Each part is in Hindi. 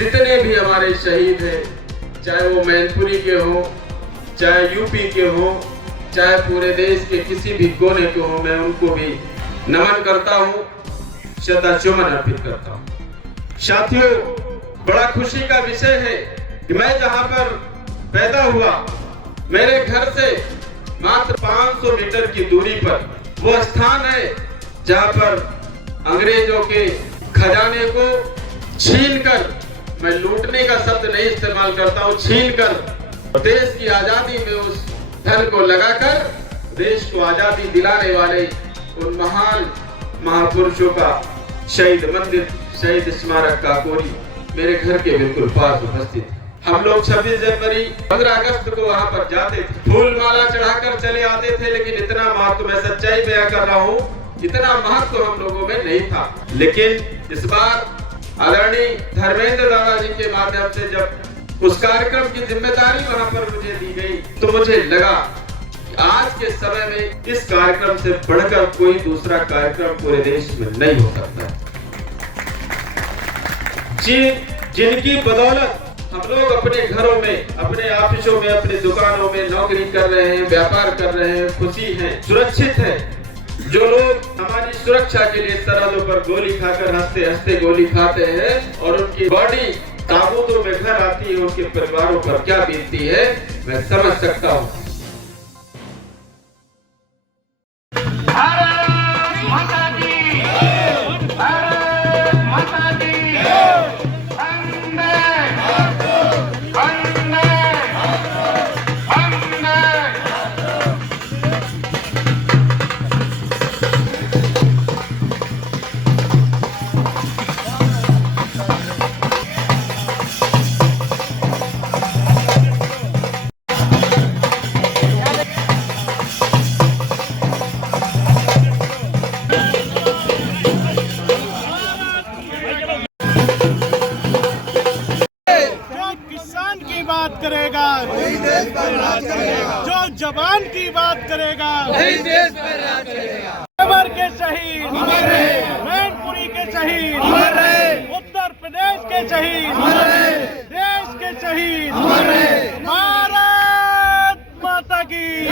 जितने भी हमारे शहीद हैं, चाहे वो मैनपुरी के हो, चाहे यूपी के हो, चाहे पूरे देश के किसी भी कोने के हो, मैं उनको भी नमन करता हूँ, श्रद्धासुमन अर्पित करता हूँ। साथियों, बड़ा खुशी का विषय है कि मैं जहाँ पर पैदा हुआ, मेरे घर से मात्र 500 मीटर की दूरी पर वो स्थान है जहाँ पर अंग्रेजों के खजाने को छीनकर, मैं लूटने का शब्द नहीं इस्तेमाल करता हूँ, छीनकर देश की आजादी में उस धन को लगाकर देश को आजादी दिलाने वाले उन महान महापुरुषों का शहीद मंदिर, शहीद स्मारक काकोरी मेरे घर के बिल्कुल पास उपस्थित है। हम लोग 26 जनवरी 15 अगस्त को वहां पर जाते थे, फूल माला चढ़ाकर चले आते थे, लेकिन इतना महत्व, मैं सच्चाई बयां कर रहा हूँ, इतना महत्व हम लोगों में नहीं था। लेकिन इस बार आदरणीय धर्मेंद्र दादाजी के माध्यम से जब उस कार्यक्रम की जिम्मेदारी वहां पर मुझे दी गई, तो मुझे लगा कि आज के समय में इस कार्यक्रम से बढ़कर कोई दूसरा कार्यक्रम पूरे देश में नहीं हो सकता। जिनकी बदौलत हम लोग अपने घरों में, अपने ऑफिसों में, अपने दुकानों में नौकरी कर रहे हैं, व्यापार कर रहे हैं, खुशी हैं, सुरक्षित हैं। जो लोग हमारी सुरक्षा के लिए सरहदों पर गोली खाकर हंसते हंसते गोली खाते हैं और उनकी बॉडी ताबूतों में घर आती है, उनके परिवारों पर क्या बीतती है, मैं समझ सकता हूँ। करेगा, वही देश पर राज करेगा। जो जवान की बात करेगा, वही देश पर राज करेगा। खबर के शहीद अमर रहे, मैनपुरी के शहीद अमर रहे, उत्तर प्रदेश के शहीद अमर रहे, देश के शहीद अमर रहे। भारत माता की जय।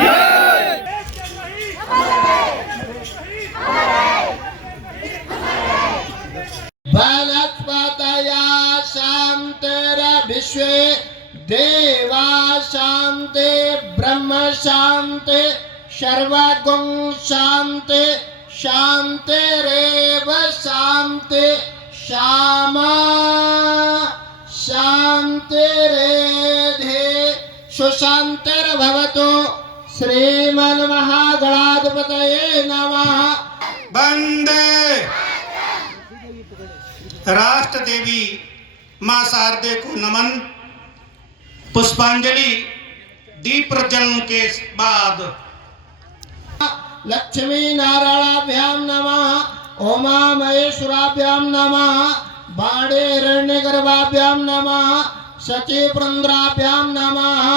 भारत माताया शांतिर्विश्वे देवा शांति ब्रह्म शांति सर्वगुण शांति शांतिरेव शांति श्यामा शांतिरेधे सुशांतिर्भवतु। श्रीमन्महागणाधिपतये नमः। वंदे राष्ट्र देवी मां शारदे को नमन। पुष्पांजलि दीप प्रज्वलन के बाद लक्ष्मी नारायणाभ्याम नमः, उमा महेश्वराभ्याम नमः, बाणे हिरण्यगर्भाभ्याम नमः, सची वृंद्राभ्याम नमः।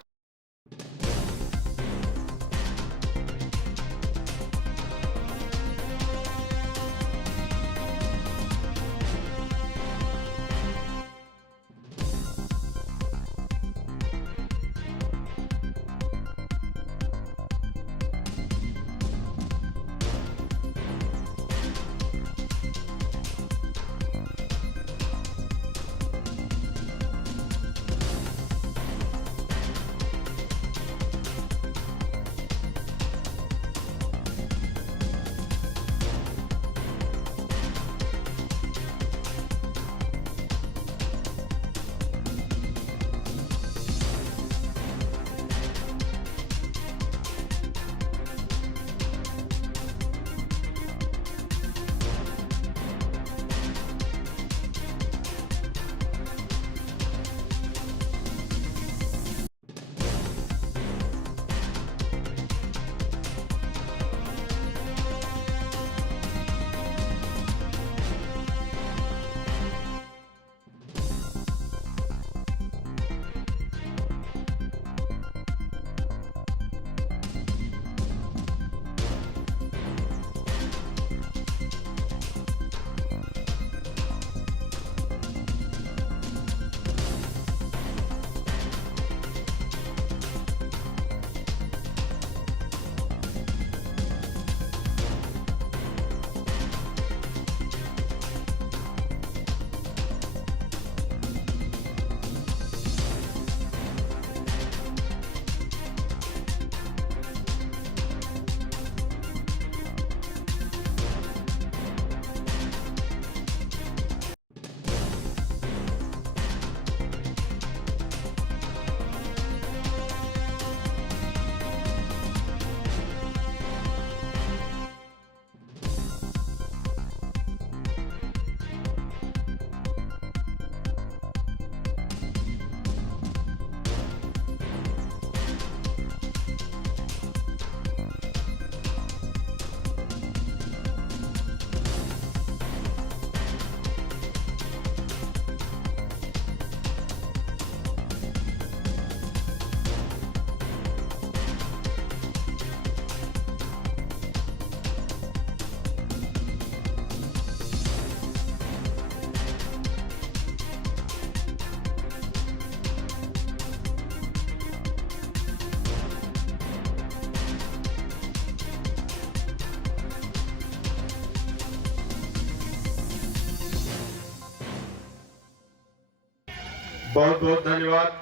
बहुत बहुत धन्यवाद।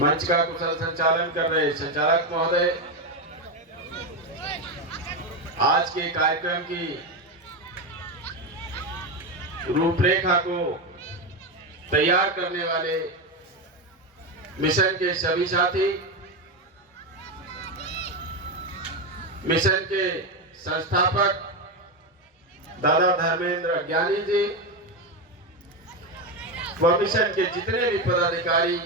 मंच का कुशल संचालन कर रहे संचालक महोदय, आज के कार्यक्रम की रूपरेखा को तैयार करने वाले मिशन के सभी साथी, मिशन के संस्थापक दादा धर्मेंद्र ज्ञानी जी व मिशन के जितने भी पदाधिकारी,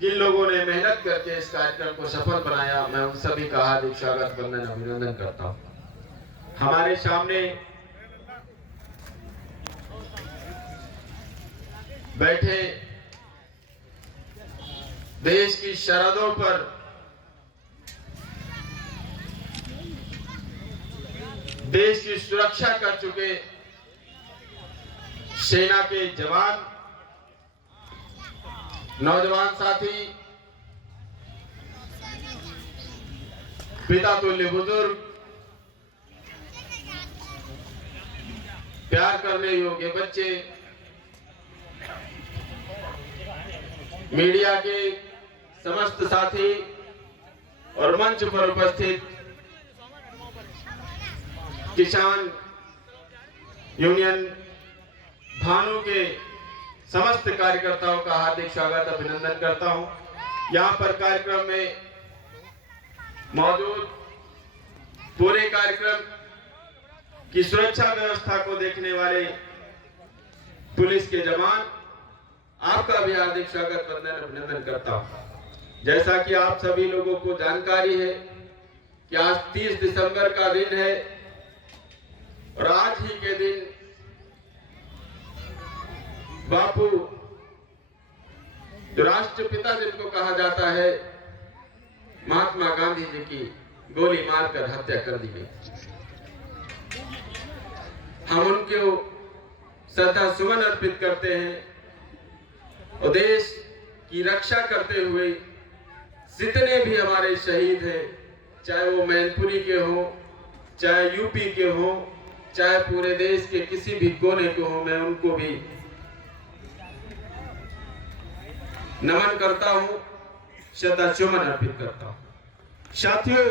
जिन लोगों ने मेहनत करके इस कार्यक्रम को सफल बनाया, मैं उन सभी का हार्दिक स्वागत वंदन अभिनंदन करता हूं। हमारे सामने बैठे देश की सरहदों पर देश की सुरक्षा कर चुके सेना के जवान, नौजवान साथी, पिता तुल्य बुजुर्ग, प्यार करने योग्य बच्चे, मीडिया के समस्त साथी और मंच पर उपस्थित किसान यूनियन भानु के समस्त कार्यकर्ताओं का हार्दिक स्वागत अभिनंदन करता हूं। यहां पर कार्यक्रम में मौजूद पूरे कार्यक्रम की सुरक्षा व्यवस्था को देखने वाले पुलिस के जवान, आपका भी हार्दिक स्वागत वंदन अभिनंदन करता हूं। जैसा कि आप सभी लोगों को जानकारी है कि आज 30 दिसंबर का दिन है और आज ही के दिन बापू, जो राष्ट्रपिता जिनको कहा जाता है, महात्मा गांधी जी की गोली मारकर हत्या कर दी गई। हम उनको श्रद्धा सुमन अर्पित करते हैं और देश की रक्षा करते हुए जितने भी हमारे शहीद हैं, चाहे वो मैनपुरी के हो, चाहे यूपी के हो, चाहे पूरे देश के किसी भी कोने के हो, मैं उनको भी नमन करता हूं, श्रद्धा सुमन अर्पित करता हूं। साथियों,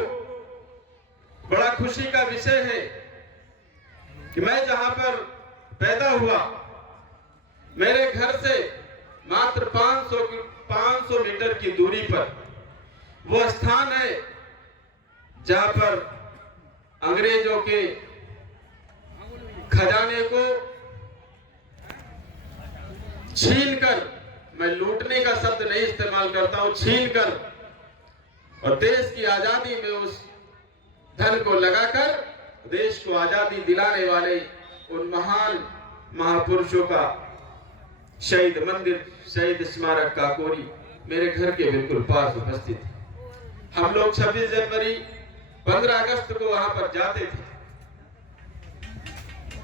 बड़ा खुशी का विषय है कि मैं जहां पर पैदा हुआ, मेरे घर से मात्र 500 मीटर की दूरी पर वो स्थान है जहां पर अंग्रेजों के खजाने को छीनकर, मैं लूटने का शब्द नहीं इस्तेमाल करता हूं, छीनकर और देश की आजादी में उस धन को लगाकर देश को आजादी दिलाने वाले उन महान महापुरुषों का शहीद मंदिर, शहीद स्मारक काकोरी मेरे घर के बिल्कुल पास उपस्थित है। हम लोग 26 जनवरी 15 अगस्त को वहां पर जाते थे,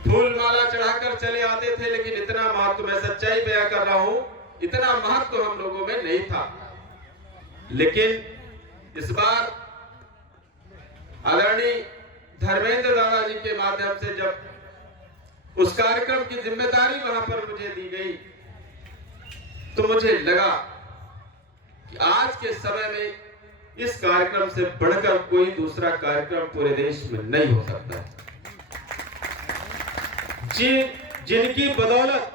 फूल माला चढ़ाकर चले आते थे, लेकिन इतना महत्व, मैं सच्चाई बयां कर रहा हूं, इतना महत्व हम लोगों में नहीं था। लेकिन इस बार आदरणीय धर्मेंद्र दादाजी के माध्यम से जब उस कार्यक्रम की जिम्मेदारी वहां पर मुझे दी गई, तो मुझे लगा कि आज के समय में इस कार्यक्रम से बढ़कर कोई दूसरा कार्यक्रम पूरे देश में नहीं हो सकता है। जिनकी बदौलत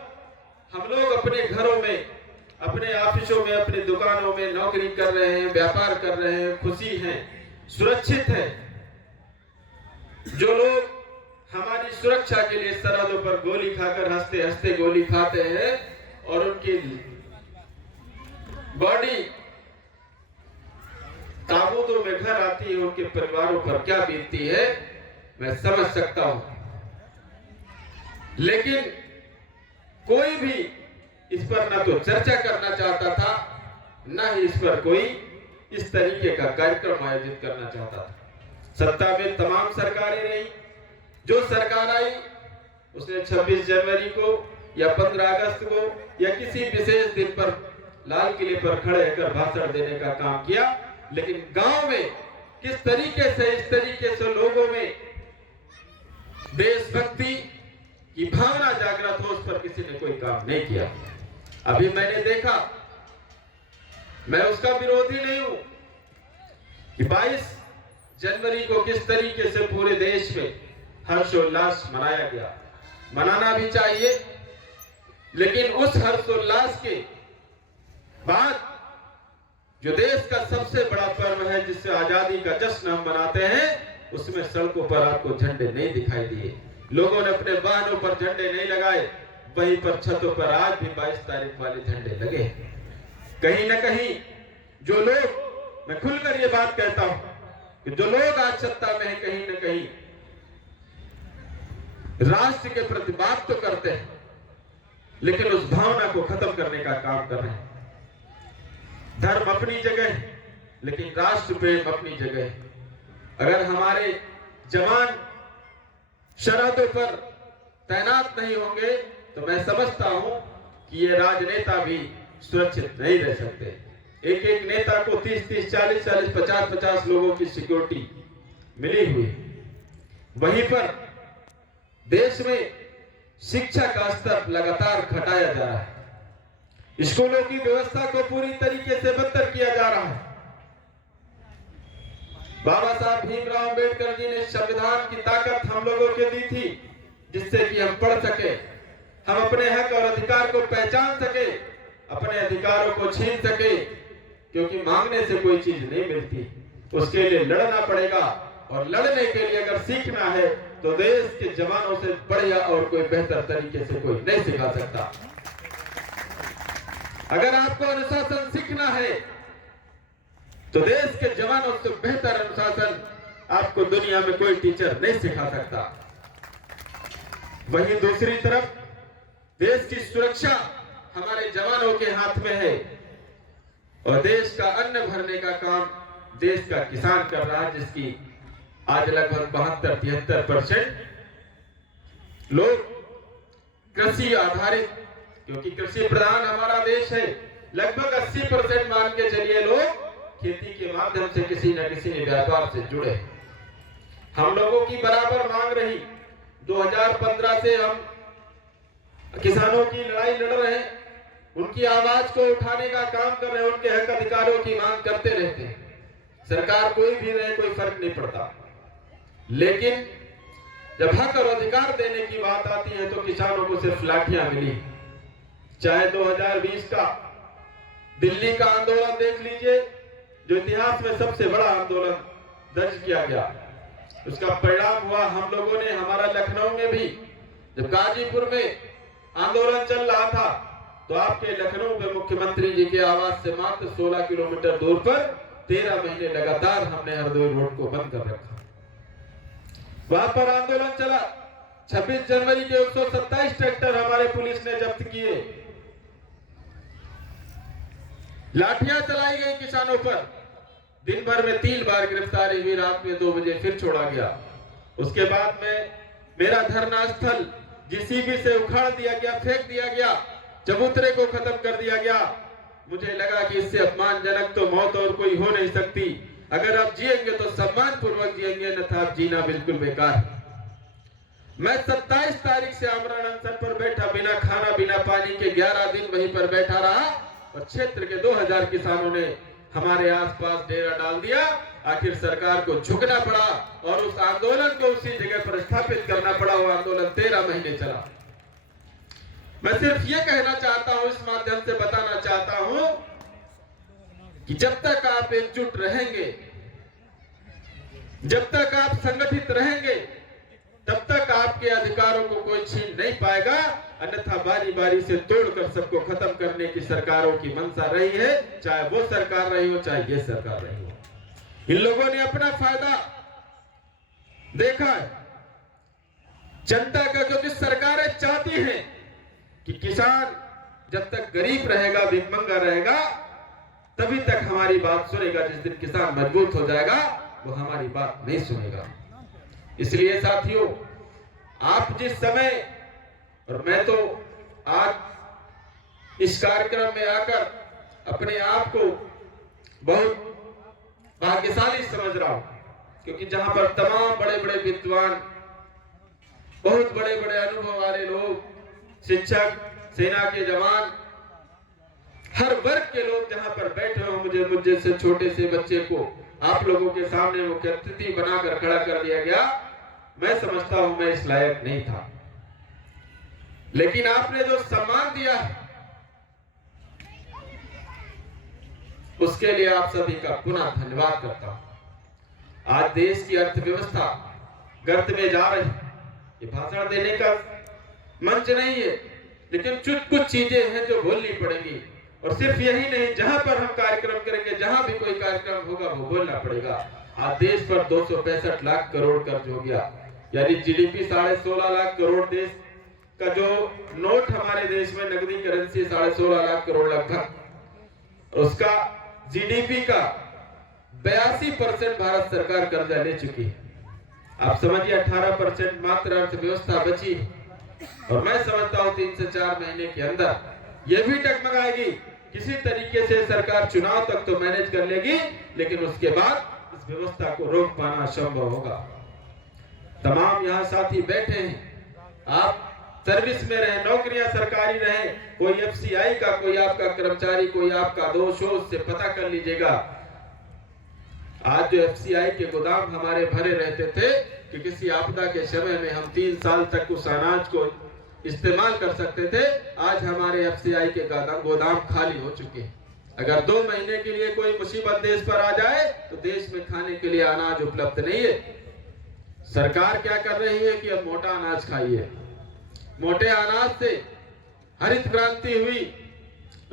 हम लोग अपने घरों में, अपने ऑफिसों में, अपनी दुकानों में नौकरी कर रहे हैं, व्यापार कर रहे हैं, खुशी हैं, सुरक्षित हैं। जो लोग हमारी सुरक्षा के लिए सरहदों पर गोली खाकर हंसते हंसते गोली खाते हैं और उनकी बॉडी ताबूतों में घर आती है, उनके परिवारों पर क्या बीतती है मैं समझ सकता हूं। लेकिन कोई भी इस पर ना तो चर्चा करना चाहता था, ना ही इस पर कोई इस तरीके का कार्यक्रम आयोजित करना चाहता था। सत्ता में तमाम सरकारें रही, जो सरकार आई उसने 26 जनवरी को या 15 अगस्त को या किसी विशेष दिन पर लाल किले पर खड़े होकर भाषण देने का काम किया। लेकिन गांव में किस तरीके से, इस तरीके से लोगों में देशभक्ति की भावना जागृत हो, उस पर किसी ने कोई काम नहीं किया। अभी मैंने देखा, मैं उसका विरोधी नहीं हूं कि 22 जनवरी को किस तरीके से पूरे देश में हर्षोल्लास मनाया गया। मनाना भी चाहिए, लेकिन उस हर्षोल्लास के बाद जो देश का सबसे बड़ा पर्व है, जिससे आजादी का जश्न हम मनाते हैं, उसमें सड़कों पर आपको झंडे नहीं दिखाई दिए, लोगों ने अपने वाहनों पर झंडे नहीं लगाए। वहीं पर छतों पर आज भी 22 तारीख वाले झंडे लगे। कहीं ना कहीं जो लोग, मैं खुलकर ये बात कहता हूं कि जो लोग आज सत्ता में हैं, कहीं ना कहीं राष्ट्र के प्रति बात तो करते हैं, लेकिन उस भावना को खत्म करने का काम कर रहे हैं। धर्म अपनी जगह है, लेकिन राष्ट्र प्रेम अपनी जगह है। अगर हमारे जवान सरहदों पर तैनात नहीं होंगे तो मैं समझता हूं कि ये राजनेता भी सुरक्षित नहीं रह सकते। एक एक नेता को 30-30, 40-40, 50-50 लोगों की सिक्योरिटी मिली हुई। वहीं पर देश में शिक्षा का स्तर लगातार घटाया जा रहा है, स्कूलों की व्यवस्था को पूरी तरीके से बदतर किया जा रहा है। बाबा साहब भीमराव अंबेडकर जी ने संविधान की ताकत हम लोगों को दी थी, जिससे कि हम पढ़ सके, हम अपने हक और अधिकार को पहचान सके, अपने अधिकारों को छीन सके, क्योंकि मांगने से कोई चीज नहीं मिलती, उसके लिए लड़ना पड़ेगा। और लड़ने के लिए अगर सीखना है तो देश के जवानों से बढ़िया और कोई बेहतर तरीके से कोई नहीं सिखा सकता। अगर आपको अनुशासन सीखना है तो देश के जवानों से बेहतर अनुशासन आपको दुनिया में कोई टीचर नहीं सिखा सकता। वहीं दूसरी तरफ देश की सुरक्षा हमारे जवानों के हाथ में है, और देश का अन्न भरने का काम देश का किसान कर रहा है, जिसकी आज लगभग 72-73% लोग कृषि आधारित, क्योंकि कृषि प्रधान हमारा देश है, लगभग 80% मान के चलिए लोग खेती के माध्यम से किसी न किसी व्यापार से जुड़े। हम लोगों की बराबर मांग रही। 2015 से हम किसानों की लड़ाई लड़ रहे हैं, उनकी आवाज को उठाने का काम कर रहे हैं, उनके हक अधिकारों की मांग करते रहते हैं। सरकार कोई भी रहे, कोई फर्क नहीं पड़ता, लेकिन जब हक और अधिकार देने की बात आती है तो किसानों को सिर्फ लाठियां मिली। चाहे 2020 का दिल्ली का आंदोलन देख लीजिए, जो इतिहास में सबसे बड़ा आंदोलन दर्ज किया गया, उसका परिणाम हुआ हम लोगों ने, हमारा लखनऊ में भी जब गाजीपुर में आंदोलन चल रहा था तो आपके लखनऊ में मुख्यमंत्री जी के आवास से मात्र 16 किलोमीटर दूर पर 13 महीने लगातार हमने हरदोई रोड को बंद कर रखा। वहां पर आंदोलन चला। 26 जनवरी के 127 ट्रैक्टर हमारे पुलिस ने जब्त किए, लाठियां चलाई गई किसानों पर। दिन भर में 3 बार गिरफ्तारी हुई, रात में 2 बजे फिर छोड़ा गया। उसके बाद में मेरा धरना स्थल जीसीबी से उखाड़ दिया गया, फेंक दिया गया, चबूतरे को खत्म कर दिया गया। मुझे लगा कि इससे अपमानजनक तो मौत और कोई हो नहीं सकती। अगर आप जिएंगे तो सम्मान पूर्वक जिएंगे, अन्यथा आप जीना बिल्कुल बेकार है। मैं 27 तारीख से आमरण अनशन पर बैठा, बिना खाना बिना पानी के 11 दिन वहीं पर बैठा रहा, और क्षेत्र के 2000 किसानों ने हमारे आसपास डेरा डाल दिया। आखिर सरकार को झुकना पड़ा और उस आंदोलन को उसी जगह पर स्थापित करना पड़ा। वो आंदोलन 13 महीने चला। मैं सिर्फ ये कहना चाहता हूं, इस माध्यम से बताना चाहता हूं कि जब तक आप एकजुट रहेंगे, जब तक आप संगठित रहेंगे, तब तक आपके अधिकारों को कोई छीन नहीं पाएगा। अन्यथा बारी बारी से तोड़कर सबको खत्म करने की सरकारों की मंशा रही है, चाहे वो सरकार रही हो, चाहे ये सरकार रही हो। इन लोगों ने अपना फायदा देखा है जनता का, क्योंकि सरकारें चाहती हैं कि किसान जब तक गरीब रहेगा, भिखमंगा रहेगा, तभी तक हमारी बात सुनेगा। जिस दिन किसान मजबूत हो जाएगा वो हमारी बात नहीं सुनेगा। इसलिए साथियों, आप जिस समय, और मैं तो आज इस कार्यक्रम में आकर अपने आप को बहुत भाग्यशाली समझ रहा हूं, क्योंकि जहां पर तमाम बड़े बड़े विद्वान बहुत बड़े बड़े अनुभव वाले लोग, शिक्षक, सेना के जवान, हर वर्ग के लोग जहां पर बैठे हो, मुझे से छोटे से बच्चे को आप लोगों के सामने मुख्य अतिथि बनाकर खड़ा कर दिया गया। मैं समझता हूं मैं इस लायक नहीं था, लेकिन आपने जो सम्मान दिया है उसके लिए आप सभी का पुनः धन्यवाद करता हूं। आज देश की अर्थव्यवस्था गर्त में जा रही, ये भाषण देने का मंच नहीं है, लेकिन कुछ चीजें हैं जो बोलनी पड़ेंगी। और सिर्फ यही नहीं, जहां पर हम कार्यक्रम करेंगे, जहां भी कोई कार्यक्रम होगा वो बोलना पड़ेगा। आज देश पर 265 लाख करोड़ कर्ज हो गया, यानी जीडीपी 16.5 लाख करोड़, देश का जो नोट हमारे देश में नकदी करेंसी 16.5 लाख करोड़ लगभग, उसका जीडीपी का 82% भारत सरकार कर्जा ले चुकी है। आप समझिए 18% मात्र अर्थव्यवस्था बची है, और मैं समझता हूं 3 से 4 महीने के अंदर यह भी टकमगाएगी। किसी तरीके से सरकार चुनाव तक तो मैनेज कर लेगी, लेकिन उसके बाद इस व्यवस्था को रोक पाना असंभव होगा। तमाम यहाँ साथी बैठे हैं, आप सर्विस में रहे, नौकरियां सरकारी रहे, कोई एफसीआई का, कोई आपका कर्मचारी, कोई आपका दोस्त हो, उससे पता कर लीजिएगा। आज जो एफसीआई के गोदाम हमारे भरे रहते थे कि किसी आपदा के समय में हम 3 साल तक उस अनाज को इस्तेमाल कर सकते थे, आज हमारे एफसीआई के गोदाम खाली हो चुके हैं। अगर 2 महीने के लिए कोई मुसीबत देश पर आ जाए तो देश में खाने के लिए अनाज उपलब्ध नहीं है। सरकार क्या कर रही है कि अब मोटा अनाज खाइए। मोटे अनाज से हरित क्रांति हुई,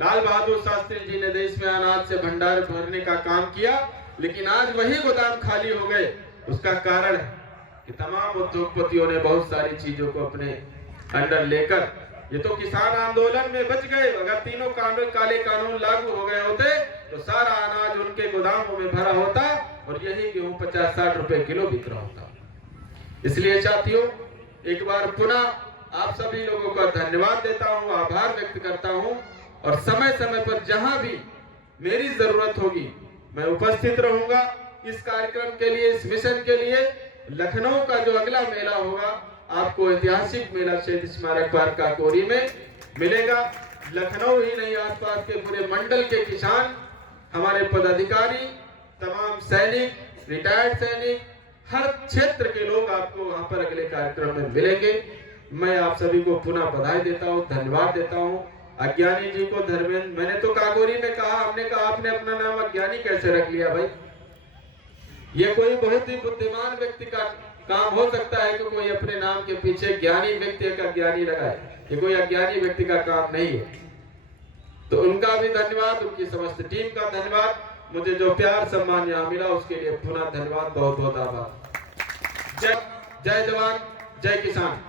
लाल बहादुर शास्त्री जी ने देश में अनाज से भंडार भरने का काम किया, लेकिन आज वही गोदाम खाली हो गए। उसका कारण है कि तमाम उद्योगपतियों ने बहुत सारी चीजों को अपने अंडर लेकर, ये तो किसान आंदोलन में बच गए। अगर तीनों काले कानून लागू हो गए होते तो सारा अनाज उनके गोदामों में भरा होता और यही गेहूं 50-60 रुपए किलो बिक रहा होता। इसलिए साथियों, एक बार पुनः आप सभी लोगों का धन्यवाद देता हूं, आभार व्यक्त करता हूं, और समय समय पर जहां भी मेरी जरूरत होगी मैं उपस्थित रहूंगा। इस कार्यक्रम के लिए, इस मिशन के लिए लखनऊ का जो अगला मेला होगा, आपको ऐतिहासिक मेला शहीद स्मारक पार्क काकोरी में मिलेगा। लखनऊ ही नहीं, आसपास के पूरे मंडल के किसान, हमारे पदाधिकारी, तमाम सैनिक, रिटायर्ड सैनिक, हर क्षेत्र के लोग आपको वहां पर अगले कार्यक्रम में मिलेंगे। मैं आप सभी को पुनः बधाई देता हूँ, धन्यवाद देता हूँ। अज्ञानी जी को धर्मेंद्र, मैंने तो काकोरी में कहा, हमने कहा आपने अपना नाम अज्ञानी कैसे रख लिया भाई? ये कोई बहुत ही बुद्धिमान व्यक्ति का काम हो सकता है कि कोई अपने नाम के पीछे ज्ञानी व्यक्ति का ज्ञानी लगाए, ये कोई अज्ञानी व्यक्ति का काम नहीं है। तो उनका भी धन्यवाद, उनकी समस्त टीम का धन्यवाद। मुझे जो प्यार सम्मान यहाँ मिला उसके लिए पुनः धन्यवाद, बहुत बहुत आभार। जय जवान, जय किसान।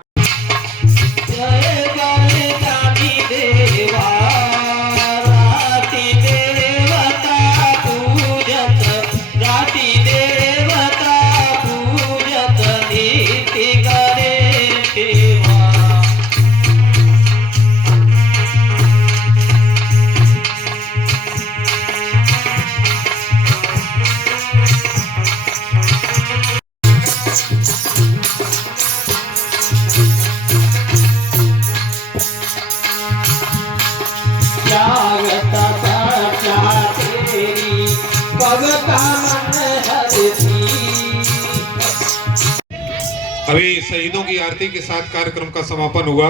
अभी शहीदों की आरती के साथ कार्यक्रम का समापन हुआ।